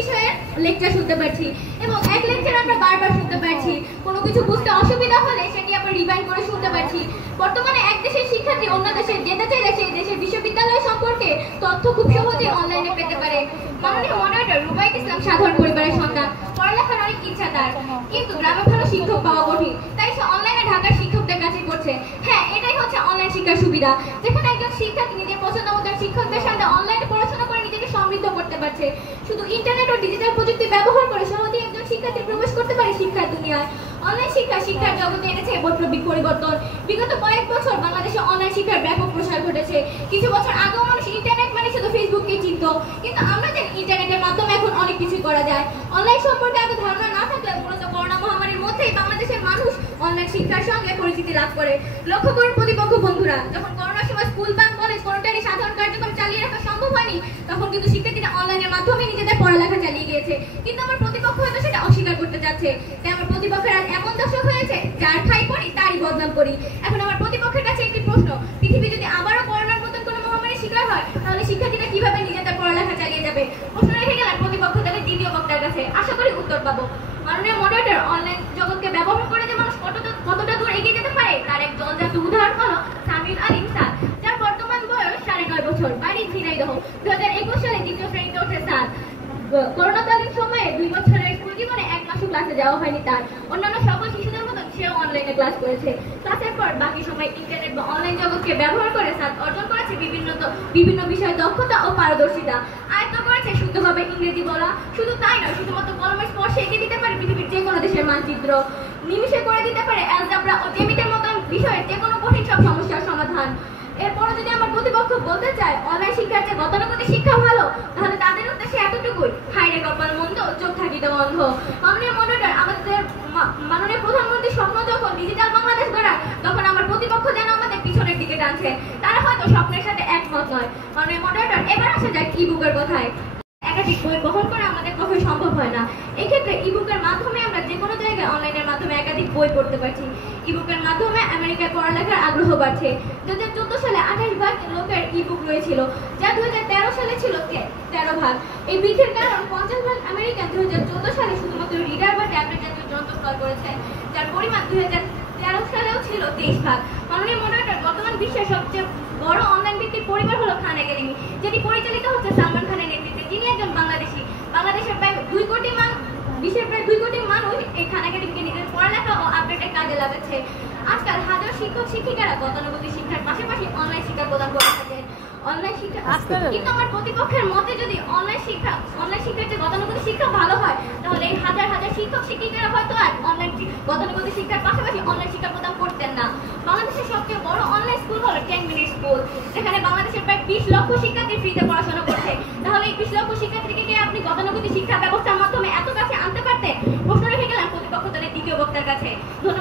বিষয়ের লেকচার শুনতে পাচ্ছি এবং এক লেকচার আমরা বারবার শুনতে পাচ্ছি। কোনো কিছু বুঝতে অসুবিধা হলে সেটি আমরা রিভাইন্ড করে শুনতে পাচ্ছি। বর্তমানে এক দেশের শিক্ষার্থী অন্য দেশে যেতে চাইলে সেই দেশের বিশ্ববিদ্যালয় সম্পর্কে তথ্য খুব সহজে অনলাইনে পেতে পারে। মাননীয় মডারেটর রুবাইত ইসলাম সাধারণ পরিবারের সন্তান, পড়ালেখার অনেক ইচ্ছা তার, কিন্তু গ্রামে ভালো শিক্ষক পাওয়া কঠিন, তাই সে অনলাইনে ঢাকার শিক্ষকদের কাছে করছে। হ্যাঁ, এটাই হচ্ছে অনলাইন শিক্ষার সুবিধা, যেখানে একজন শিক্ষার্থী নিজের পছন্দ মতো শিক্ষকদের সাথে অনলাইনে পড়াশোনা করে নিজেকে সমৃদ্ধ করতে পারছে। শুধু ইন্টারনেট ও ডিজিটাল প্রযুক্তি ব্যবহার করে সহজেই একজন শিক্ষার্থী প্রবেশ করতে পারে শিক্ষার দুনিয়ায়। অনলাইন শিক্ষার জগতে এনেছে বৈপ্লবিক পরিবর্তন। বিগত কয়েক বছর বাংলাদেশে অনলাইন শিক্ষার ব্যাপক প্রসার ঘটেছে। কিছু বছর আগেও মানুষ ইন্টারনেট মানে শুধু ফেসবুককে চিনত, কিন্তু আমরা জানি ইন্টারনেটের মাধ্যমে এখন অনেক কিছু করা যায়। অনলাইন সম্পর্কে এত ধারণা না থাকলে মূলত করোনা মহামারীর মধ্যেই বাংলাদেশের মানুষ অনলাইন শিক্ষার সঙ্গে পরিচিতি লাভ করে। লক্ষ্য করুন প্রতিপক্ষ বন্ধুরা, যখন করোনার সময় স্কুল বা কলেজ কোনোটারই সাধারণ কার্যক্রম চালিয়ে রাখা সম্ভব হয়নি, তখন কিন্তু শিক্ষার্থীরা অনলাইনের মাধ্যমে নিজেদের পড়ালেখা চালিয়ে গিয়েছে। কিন্তু আমার প্রতিপক্ষ হয়তো সেটা অস্বীকার করতে যাচ্ছে। তাই আমার প্রতিপক্ষের আজ এমন দশক হয়েছে, যার ঠাই করি তারই বদনাম করি। এখন আমার প্রতিপক্ষের কাছে একটি প্রশ্ন, পৃথিবী যদি আবারও করোনার মতন কোনো মহামারীর শিকার হয়, তাহলে শিক্ষার্থীরা কিভাবে নিজেদের পড়ালেখা চালিয়ে যাবে? প্রশ্ন রেখে গেলাম প্রতিপক্ষ তাদের দ্বিতীয় বক্তার কাছে, আশা করি উত্তর পাবো। মাননীয় মডারেটর, অনলাইন জগৎকে ব্যবহার করে যে মানুষ কতটা দূর এগিয়ে যেতে পারে তার এক জলজাত উদাহরণ হলো সামিউল আলিম স্যার, যার বর্তমান বয়স 9.5 বছর, বাড়ি ঝিনাইদহ। 2021 সালে দ্বিতীয় শ্রেণীতে ওঠে স্যার। করোনাকালীন সময়ে 2 বছরের স্কুল জীবনে 1 মাসও ক্লাসে যাওয়া হয়নি তার। অন্যান্য সকল শিশুদের মতন সেও অনলাইনে ক্লাস করেছে। ক্লাসের পর বাকি সময় ইন্টারনেট বা অনলাইন জগৎকে ব্যবহার করে স্যার অর্জন করেছে বিভিন্ন বিষয়ে দক্ষতা ও পারদর্শিতা। আয়ত্ত করেছে শুদ্ধভাবে ইংরেজি বলা, শুধু তাই নয়, শুধুমাত্র কলমের স্পর্শে এগিয়ে দিতে পারে পৃথিবীর যে কোনো দেশের মানচিত্র, নিমিষে করে দিতে পারে অ্যালজেব্রা ও জ্যামিতির মতন বিষয়ের যে কোনো কঠিন সব সমস্যার সমাধান। এরপরও যদি আমার প্রতিপক্ষ বলতে চায় অনলাইন শিক্ষার চেয়ে গতানুগতিক শিক্ষা ভালো, তাহলে তাদের উদ্দেশ্যে এতটুকুই, হায়রে কপাল মন্দ, চোখ থাকিতে অন্ধ। মাননীয় মডারেটর, আমাদের মাননীয় প্রধানমন্ত্রীর স্বপ্ন যখন ডিজিটাল বাংলাদেশ গড়ার, তখন আমার প্রতিপক্ষ যেন আমাদের পিছনের দিকে টানছে। তারা হয়তো স্বপ্নের সাথে একমত নয়। মাননীয় মডারেটর, এবার আসা যায় ই-বুকের কথায়। একাধিক বই বহন করা আমাদের পক্ষে সম্ভব হয় না। এক্ষেত্রে ইবুকের মাধ্যমে আমরা যে কোনো জায়গায় অনলাইনের মাধ্যমে একাধিক বই পড়তে পারছি। ইবুকের মাধ্যমে আমেরিকায় পড়ালেখার আগ্রহ বাড়ছে। 2014 সালে 28 ভাগ লোকের ইবুক রয়েছিল, যা 2013 সালে ছিল 13 ভাগ। এই বৃদ্ধির কারণ 50 ভাগ আমেরিকান 2014 সালে শুধুমাত্র রিডার বা ট্যাবলেট জাতীয় যন্ত্র ক্রয় করেছে, যার পরিমাণ 2013 সালেও ছিল 23 ভাগ। মাননীয় মডারেটর, বর্তমান বিশ্বের সবচেয়ে বড় অনলাইন ভিত্তিক পরিবার হলো খান একাডেমি, যেটি পরিচালিত হচ্ছে সালমান খানের নেতৃত্বে, যিনি একজন বাংলাদেশি। বাংলাদেশের প্রায় 2 কোটি বিশ্বের প্রায় 2 কোটি মানুষ এই খান একাডেমিকে নিজের পড়ালেখা ও আপডেটের কাজে লাগাচ্ছে। আজকাল হাজার শিক্ষক শিক্ষিকারা গতানুগতিক শিক্ষার পাশাপাশি অনলাইন শিক্ষা প্রদান করে থাকেন। অনলাইন শিক্ষা কিন্তু আমার প্রতিপক্ষের মতে যদি অনলাইন শিক্ষার চেয়ে গতানুগতিক শিক্ষা ভালো হয়, তাহলে এই হাজার হাজার শিক্ষক শিক্ষিকারা হয়তো আর গতানুগতিক শিক্ষার পাশাপাশি অনলাইন শিক্ষা প্রদান করতেন না। বাংলাদেশের সবচেয়ে বড় অনলাইন স্কুল হলো 10 মিনিট স্কুল, যেখানে বাংলাদেশের প্রায় 20 লক্ষ শিক্ষার্থী ফ্রিতে পড়াশোনা করছে। তাহলে এই 20 লক্ষ শিক্ষার্থীকে আপনি গতানুগতিক শিক্ষা ব্যবস্থার মাধ্যমে এত কাছে আনতে পারতেন? প্রশ্ন রেখে গেলাম প্রতিপক্ষ দলের দ্বিতীয় বক্তার কাছে। ধন্যবাদ।